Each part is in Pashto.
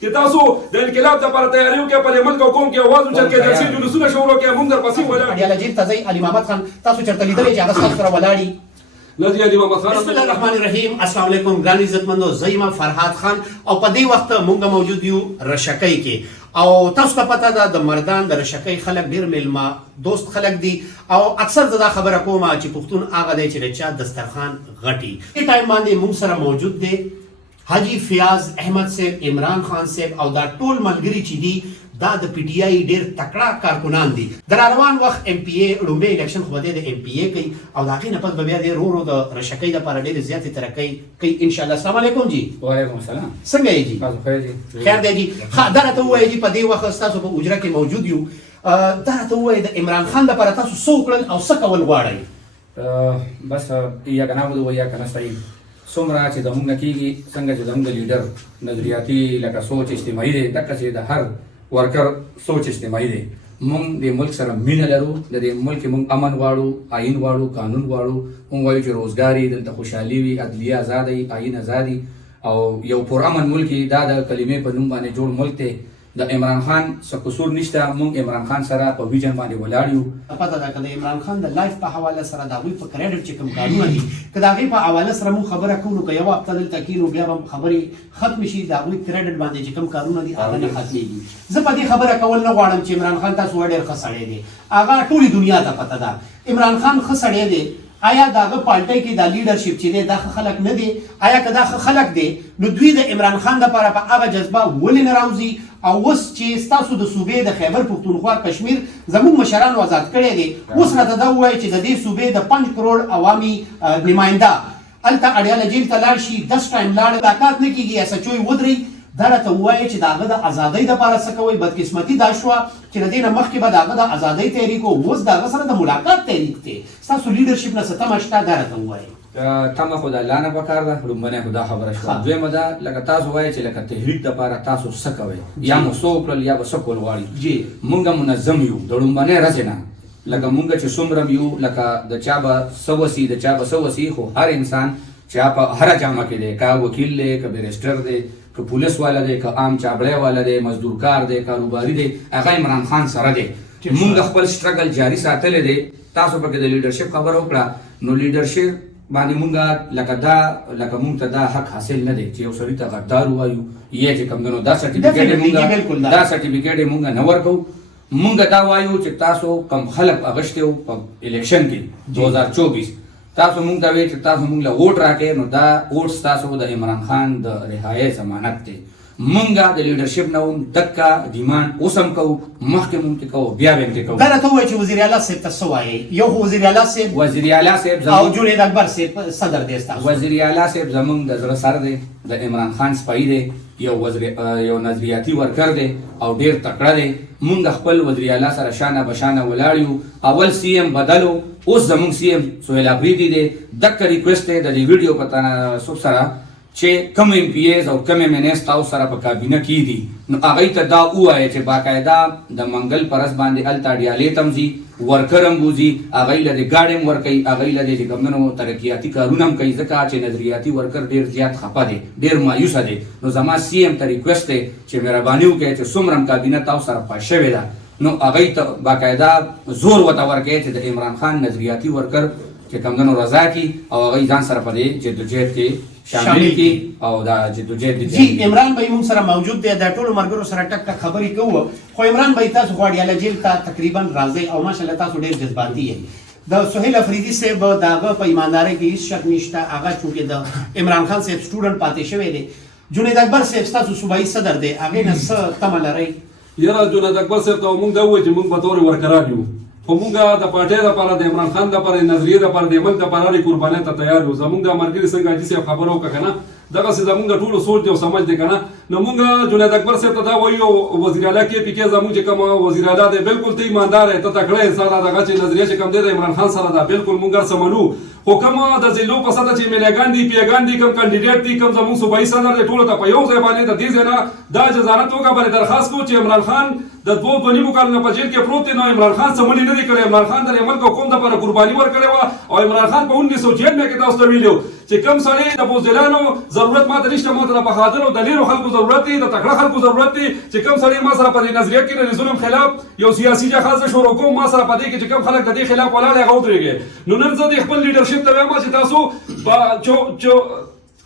چې تاسو د انقلاب لپاره تیاری وکړئ په ملک او قوم کې आवाज اوچت کړئ د سې جلوسونه شروع کړئ موږ در پسې ولاړ اډیالوجي تزي علي محمد خان تاسو چرته لیدلې چې هغه تاسو سره ولاړی نزی علي محمد خان بسم الله الرحمن الرحیم السلام علیکم ګران عزتمندو زېما فرحات خان او په دې وخت مونږ موجود یو رشکۍ کې او تاسو ته پته ده د مردان د رشکۍ خلک ډیر میلمه دوست خلک دي او اکثر دا خبره کومه چې پښتون هغه دی چې د چا دسترخوان غټي په ټایم باندې مونږ سره موجود دی حاجی فیاض احمد صاحب عمران خان صاحب او دا ټول ملګری چې دي دا د پی ټی آی ډیر تکړه کارکونان دي د روان وخت ایم پی ای لومبي الیکشن خو د ایم پی ای کوي او دا غي نه پد بیا د رورو د رشکۍ د لپاره ډیر زیاتې ترقی کوي ان شاء الله. السلام علیکم جی. وعلیکم السلام. څنګه یې جی؟ تاسو خیر جی؟ خیر دی جی. ها دا راته وایي جی په دې وخت تاسو په اجره کې موجود یو دا راته وایي د عمران خان لپاره تاسو څو کړل او څه کول غواړئ؟ بس یا کنه بده یا کنه صحیح څومره چې زموږ نه کېږي څنګه چې زموږ د لیډر نظریاتي لکه سوچ اجتماعي دی دغه چې د هر ورکر سوچ اجتماعي دی موږ د ملک سره مینه لرو د دې ملک موږ امن غواړو آئین غواړو قانون غواړو موږ وایو چې روزګاري دلته خوشحالي وي عدلیه ازادي آئین ازادي او یو پرامن ملک دا د کلمې په نوم باندې جوړ ملک دی د عمران خان څه قصور نشته موږ عمران خان سره په ویژن باندې ولاړ یو. پته ده که د عمران خان د لایف په حواله سره د هغوی په کریډټ چې کوم کارونه دي که د هغې په حواله سره موږ خبره کوو که یوه هفته دلته کښېنو بیا به خبرې ختمې شي د هغوی کریډټ باندې چې کوم کارونه دي هغه نه ختمېږي. زه په دې خبره کول نه غواړم چې عمران خان تاسو ډېر ښه سړی دی هغه ټولې دنیا ته پته ده عمران خان ښه سړی دی. آیا دغه پارټۍ کې د لیډرشپ چې دی دا ښه خلک نه دی آیا که دا ښه خلک دی نو دوی د عمران خان لپاره په هغه جذبه ولې نه راوځي او اوس چې ستاسو د صوبې د خیبر پښتونخوا کشمیر زموږ مشرانو آزاد کړی دی اوس راته دا ووایي چې د دې صوبې د 5 کروڑ عوامي نماینده هلته اډیاله جیل ته لاړ شي 10 ټایم لاړ ملاقات نه کېږي ایس ایچ او یې ودرئ دا راته ووایي چې د هغه د ازادۍ دپاره څه کوئ بدقسمتي دا شوه چې د دې نه مخکې به د هغه د ازادۍ تحریک و اوس د هغه سره د ملاقات تحریک دی ستاسو لیډرشپ نه څه تمه شته دا راته ووایي. تمه خو د الله نه پکار ده لومبنۍ خو دا خبره شوه دویمه ده لکه تاسو وایئ چې لکه تحریک دپاره تاسو څه کوئ یا مو څه وکړل یا به څه کول غواړي جی مونږ منظم یو د لومبنۍ ورځې نه لکه مونږ چې څومره یو لکه د چا به څه وسي د چا به څه وسي خو هر انسان چې په هره جامه کې دی که وکیل دی که بیرسټر دی که پولیس والا دی که عام چابړی والا دی مزدورکار دی کاروباري دی هغه عمران خان سره دی مونږ خپل سټرګل جاري ساتلی دی. تاسو پکې د لیډرشپ خبره وکړه نو لیډرشپ باندې مونږ لکه مونږ ته دا حق حاصل نه دی چې یو سړي ته غدار ووایو یا چې کوم دی دا سرټیفیکیټ یې مونږ نه ورکوو مونږ دا وایو چې تاسو کم خلک اغشتي وو په الیکشن کې 2024 تاسو مونږ ته وایي چې تاسو مونږ له ووټ راکړئ نو دا ووټ ستاسو د عمران خان د رهایۍ ضمانت دی. مونږ د لیډرشپ نه هم دکه ډیمانډ اوس هم کوو مخکې مونږ کوو بیا به هم کوو. دا راته ووایي چې وزیر اعلی صاحب ته څه وایي یو خو وزیر اعلی صاحب او جنید اکبر صاحب صدر دی ستاسو. وزیر اعلی صاحب زمونږ د زړه سر دی د عمران خان سپی دی یو نظریاتي ورکر دی او ډیر تکړه دی. مونږ خپل وزیر اعلی سره شانه بشانه ولاړ یو اول سی ام بدلو اوس زمونږ سی ام سهیل افریدي دی دغه ریکویسټ دی د دې ویډیو په تناسب سره چې کم ایم پی ایز او کم ایم این ایس تاسو سره په کابینه کې دي نو هغوی ته دا ووایه چې باقاعده د منګل پرس باندې هلته ډیالې ته هم ځي ورکر هم بوځي هغوی له دې ګاډې هم ورکوي هغوی له دې چې کوم دی نو ترقیاتي کارونه هم کوي ځکه چې نظریاتي ورکر ډېر زیات خفه دی ډېر مایوسه دی. نو زما سی ام ته ریکویسټ دی چې مهرباني وکړئ چې څومره هم کابینه تاسو سره پاس شوې ده نو هغوی ته باقاعده زور ورته ورکوي چې د عمران خان نظریاتي ورکر چې کوم دی نو رضا کړي او هغوی ځان سره په دې جدوجهد کې شامل کی او دا جدوجهد جی عمران بھائی مونږ سره موجود دی د ټولو ملګرو سره ټک ټک خبرې کوو خو عمران بھائی تاسو غواړئ اله جیل ته تقریبا راځئ او ماشاءالله تاسو ډېر جذباتي یې د سهیل افریدي صاحب د هغه په ایماندارۍ کې هېڅ شک نشته هغه چونکې د عمران خان صاحب سټوډنټ پاتې شوی دی. جنید اکبر صاحب ستاسو صوبایي صدر دی هغې نه څه تمه لرئ؟ یاره جنید اکبر صاحب ته موږ دا ووایو چې موږ به طور ورکران یو خو مونږ د پارټۍ لپاره د عمران خان لپاره د نظریې لپاره د ملک لپاره هرې قربانۍ ته تیار یو. زموږ د ملګري څنګه حاجي صاحب خبره وکړه که نه دغسې زموږ د ټولو سوچ دی او سمج دی که نه نو مونږ جنید اکبر صاحب ته دا وایو وزیر اعلی کې پي کې زموږ چې کوم وزیر اعلی دی بالکل ته ایماندار یې ته تکړه انسان دغه چې نظریه چې کوم دی د عمران خان سره ده بالکل مونږ هر څه منو خو کوم د ضلعو په سطحه چې میلیګان دي پیګان دي کوم کاندیډیټ دي کوم زموږ صوبایي صدر دی ټولو ته په یو ځای باندې د دې ځای نه دا جزارت وکړه باندې درخواست کوو چې عمران خان د 2.5 کالونو په جیل کې پروت دی نو عمران خان څه مړي نه دي کړی عمران خان د ملک او قوم دپاره قرباني ورکړې وه او عمران خان په 1996 کې تاسو ته ویلي چې کم سړی د بوزدلانو ضرورت ماته نشته، ماته د بهادر او د لیرو خلکو ضرورت دی، د تکړه خلکو ضرورت دی چې کم سړی ما سره په دې نظریه کې د ظلم خلاف یو سیاسي جهاز شروع کوم، ما سره په دې کې چې کم خلک د دې خلاف ولاړ هغه ودرېږي. نو نن زه د خپل لیډرشپ ته وایم چې تاسو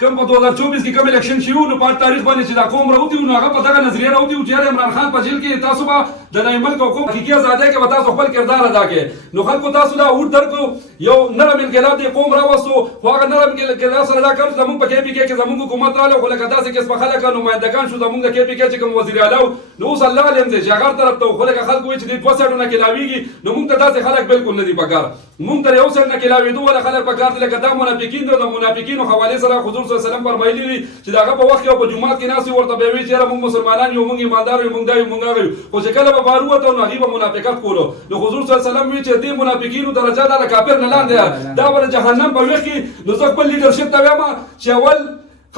کم په 2024 کې کوم الیکشن شي نو په تاریخ باندې چې دا قوم راوتی نو هغه په دغه نظریه راوتی چې عمران خان په جیل کې تاسو به د نایمل کوم حقیقي آزادۍ کې به تاسو خپل کردار ادا کړئ. نو خلکو تاسو دا اور درکو یو نرم انقلاب دی قوم راوستو، خو هغه نرم انقلاب سره دا کار زموږ په کې پی کې زموږ حکومت رااله، خو لکه داسې قسمه خلک نمائندگان شو زموږ د کې پی کې چې کوم وزیر اعلی نو اوس الله علم دې چې هغه طرف ته خو لکه خلکو چې د 2 ساډونه کې لاویږي نو موږ ته داسې خلک بالکل نه دي پکار. موږ ته یو سر نه کې لاویدو ولا خلک پکار دي لکه دا منافقین دي، د منافقینو حواله سره حضور صلی الله علیه وسلم فرمایلی چې داغه په وخت کې په جمعات کې ناس ورته به وی چې موږ مسلمانان یو، موږ ایماندار یو، موږ دا یو، موږ هغه یو، خو چې کله به بارو ته نو هغه منافقت کولو. نو حضور صلی الله علیه وسلم وی چې دې منافقینو درجه د کافر نه لاندې دا ور جهنم په وخت کې. نو ځکه په لیډرشپ ته وایم چې اول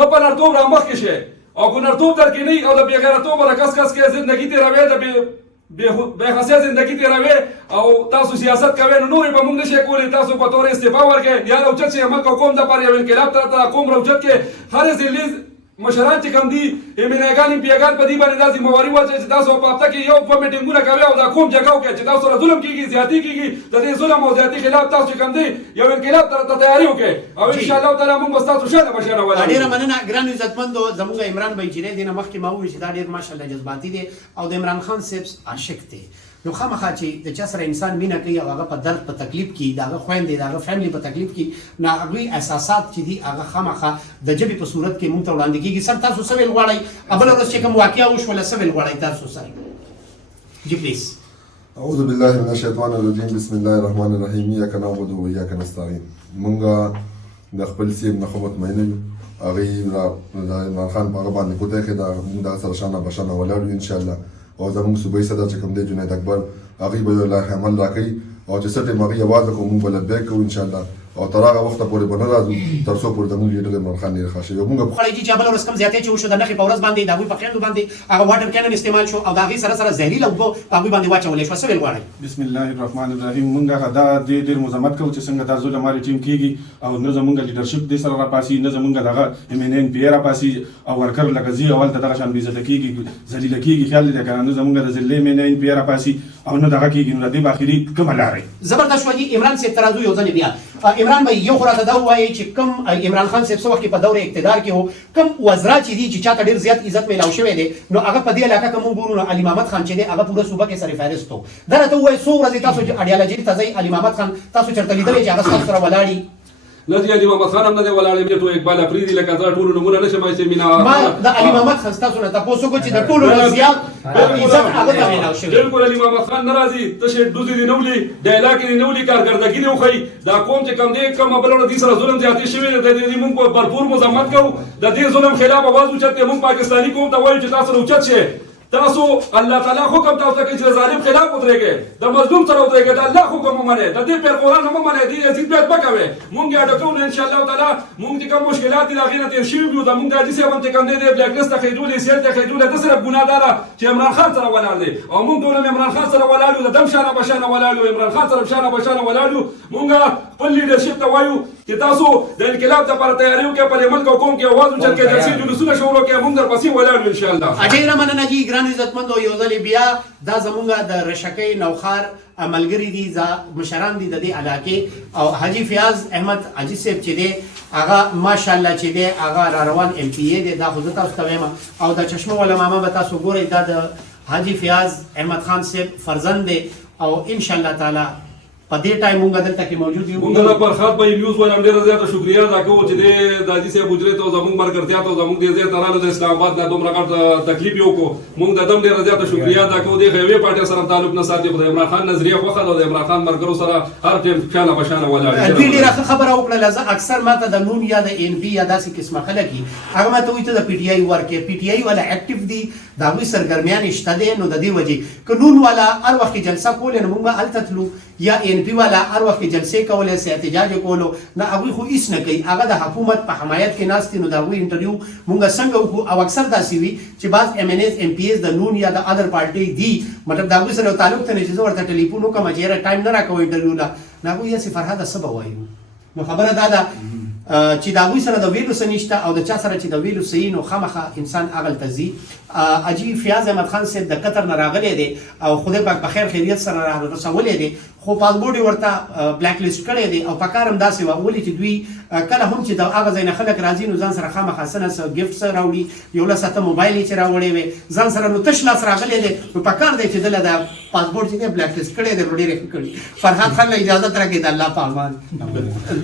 خبر ارتوب را مخ کې شي او ګنرتوب درکې نه او د بیغیرتوب را کس کس کې ژوندۍ تیروي د به خاصه زندگی تیروي او تاسو سیاست کوي نو نور به موږ نشي کولی. تاسو په تور استعفا ورکړئ یا راوچت چې عمل کوم د پر یو انقلاب تر قوم راوچت کې هر ځلیز مشران چې کوم دي ایمنګان پیګان په دې باندې داسې مواري واچي چې تاسو په هفته کې یو په میټینګونه کوي او دا کوم جګاو کې چې تاسو سره ظلم کیږي زیاتی کیږي د دې ظلم او زیاتی خلاف تاسو کوم دي یو انقلاب تر تیاری وکړي او ان شاء الله تعالی موږ تاسو شاته بشنه ولا ډیر مننه ګران عزتمندو زموږ عمران بھائی چې دینه مخکې ما وې چې دا ډیر ماشاءالله جذباتي دي او د عمران خان صاحب عاشق دي. نو خامخا چې د چا سره انسان مینه کوي او هغه په درد په تکلیف کې دغه خويندې دغه فیملی په تکلیف کې نه هغه اساسات چې دي هغه خامخا د جبې په صورت کې مونږ ته وړاندې کیږي. سر تاسو سویل غواړئ ابل ورځ چې کوم واقعیا وشول سویل غواړئ تاسو سره جی پلیز. اعوذ بالله من الشیطان الرجیم بسم الله الرحمن الرحیم ایاک نعبد و ایاک نستعین. مونږ د خپل سیب نه خو مطمئن یو هغه د عمران خان په باندې کوته کې دا موږ سره شانه بشانه ولاړو ان شاء الله او زموږ صوبایي صدر چې کوم دی جنید اکبر هغه به لا عمل راکړي او چې څه ټیم هغه आवाज کوو موږ بل بیک کوو ان شاء الله او تر هغه وخت پورې به نه راځو تر څو پورې د موږ لیډر عمران خان نه ښه شي. موږ خړی چې بل ورځ کم زیاتې چې وشو د نخې په ورځ باندې دا وی په خیندو باندې هغه واټر کینن استعمال شو او دا غي سره سره زهري لوګو په هغه باندې واچولې شو. سویل غواړي بسم الله الرحمن الرحیم. مونږه دا ډیر مزمت کوو چې څنګه دا ظلم ماري ټیم کیږي او نه زمونږ لیډرشپ دې سره راپاسي نه زمونږ دغه MNN پی راپاسي او ورکر لګزي اول دغه شان بیزت کیږي ذلیل کیږي خیال دې کنه نه زمونږ د ذلیل MNN پی راپاسي او نه دغه کیږي نو دې باخري کوم لارې زبردست وایي. عمران صاحب ترازو یو ځل بیا عمران بھائی یو خراته دا وایي چې کوم عمران خان صاحب څو وخت په دور اقتدار کې وو کوم وزرا چې دي چې چاته ډیر زیات عزت میلاو شوی دی نو هغه په دې علاقه کوم ګورو نو علي محمد خان چې دی هغه پوره صوبه کې سره فارست وو. دا ته وایي څو ورځې تاسو چې اډیالوژي ته ځي علي محمد خان تاسو چرته لیدلې چې هغه تاسو سره ولاړی لدی علي محمد خان هم نه دی ولاړ مې ټول اقبال افریدي لکه دا ټول نمونه نشم چې مینا ما د علي محمد خان تاسو نه تاسو کو چې د ټولو زیات عزت هغه ته میلاو شوی. بالکل علي محمد خان ناراضي ته دوزي دي نولي ډایلاګ دي نولي کارګردګي نه وخی دا قوم چې کم دی کوم بلونه دي سره ظلم زیاتې شوی د دې موږ په بھرپور مذمت کوو د دې ظلم خلاف आवाज اوچته موږ پاکستاني قوم ته وایو چې تاسو اوچت شئ. تاسو الله تعالی حکم تاسو ته چې ظالم خلاف ودرېږئ د مظلوم سره ودرېږئ د الله حکم ومنئ د دې پر قرآن هم ومنئ دې عزت بیت مکوئ. مونږ یې ډکو ان شاء الله تعالی مونږ چې کوم مشکلات دي هغې نه تېر شوي یو د مونږ د حاجي صاحب هم چې کوم دی د بلیک لیست ته خېدولې سیل ته خېدولې ده صرف ګناه دا ده چې عمران خان سره ولاړ دی او مونږ ټول عمران خان سره ولاړ یو د دم شانه بشانه ولاړ یو عمران خان سره شانه بشانه ولاړ یو. مونږ خپل لیډرشپ ته وایو چې تاسو د انقلاب لپاره تیاری وکړئ په ملک او قوم کې आवाज اوچت کړئ جلسې جلوسونه شروع کړئ مونږ درپسې ولاړ یو ان شاء الله. ډېره مننه جي ګران عزتمندو یو ځل بیا دا زمونږ د رشکۍ نوخار ملګري دي مشران دي د دې علاقې او حاجی فیاض احمد حاجی صاحب چې دی هغه ماشاءالله چې دی هغه را روان MPA دی دا خو زه تاسو ته وایم او د چشمه ولا ماما به تاسو ګورئ دا د حاجی فیاض احمد خان صاحب فرزند دی او ان شاء الله تعالی په دې ټایم مونږ دلته کې موجود یو. مونږ د فرخات په نیوز باندې ډیره زیاته شکریا ادا کوو چې د حاجي صاحب اجرت او زموږ مرګرتیا ته زموږ د ځای ترالو د اسلام آباد نه دومره غټ تکلیف یو کو مونږ د دم ډیره زیاته شکریا ادا کوو د غوي پارټي سره تعلق نه ساتي د عمران خان نظریه خوخه د عمران خان مرګرو سره هر ټیم شانه بشانه ولاړ دي. ډیره خبره وکړه لزه اکثر ماته د نون یا د NP یا داسې قسمه خلک هغه ماته وایي ته د PTI ورکه PTI والا اکټیو دي دا وی سرګرمیان شته دي نو د دې وجې قانون والا هر وخت جلسه کول نو موږ الته تلو یا NP والا هر وخت جلسې کولې سي احتجاج کولو نه هغه خو هیڅ نه کوي هغه د حکومت په حمایت کې ناستي نو دا وی انټرویو مونږ څنګه وکړو او اکثر داسې وي چې بعض MNAs MPs د نون یا د اذر پارټي دي مطلب دا وی سره تعلق ته نه چې ورته ټلیفون وکم چې ټایم نه راکوي انټرویو لا نه وی چې فرحت سبا وایو نو خبره دا ده چې د هغوی سره د ویلو څه نشته او د چا سره چې د ویلو څه نو خامخا انسان هغلته ځي. حاجي فیاض احمد خان صاحب د قطر نه راغلی دی او خدای پاک په خیر خیریت سره را رسولی دی، خو پاسپورټ یې ورته بلیک لیست کړی دی او په کار هم داسې وه ولې چې دوی کله هم چې د هغه ځای نه خلک راځي نو ځان سره خامخا څه نه څه ګفټ څه راوړي، یو لس اته موبایل یې چې راوړی وی ځان سره نو تش لاس راغلی دی، نو په کار دی چې دله د پاسپورټ چې دی بلیک لیست کړی دی نو ډېر یې ښه کړي. فرهاد خان له اجازت راکړي د الله په امان.